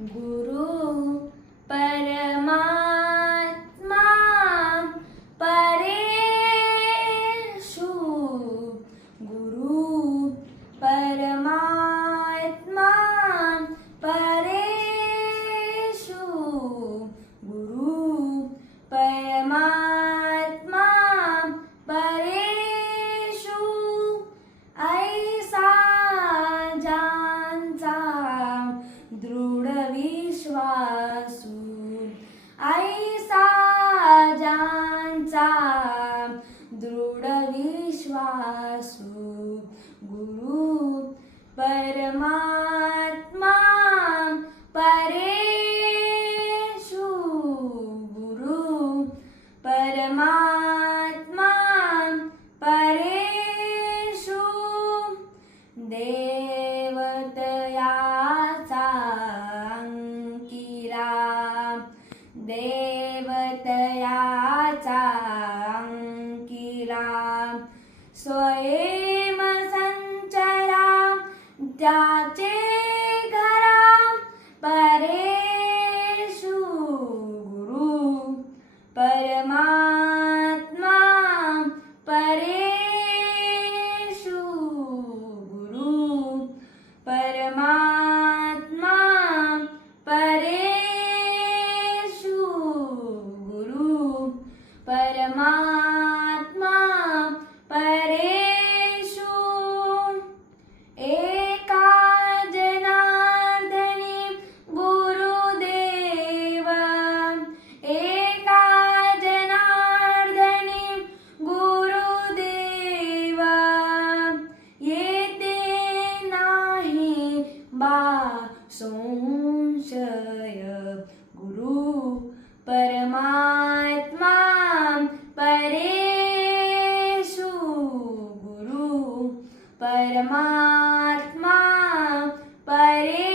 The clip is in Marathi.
गुरु परमात्मा परेषु गुरु परमात्मा परेषु गुरु परमात्मा परेषु ऐसा ज्यांचा दृढ विश्वासू ऐसा ज्यांचा दृढ विश्वासू गुरु परमात्मा परेषु गुरु परमात्मा परेषु देवतयाचा अंकिरा देवतयाचा अंकिरा स्वयं संचरा त्याचे घरा परेषु गुरु परमात्मा परेषु गुरु परमात्मा परेषु गुरु परमात्मा परेषु एका जनार्दनी गुरुदेव एका जनार्दनी गुरुदेव येते नाही बा संशय गुरु परमात्मा परेषु गुरु परमात्मा परेषु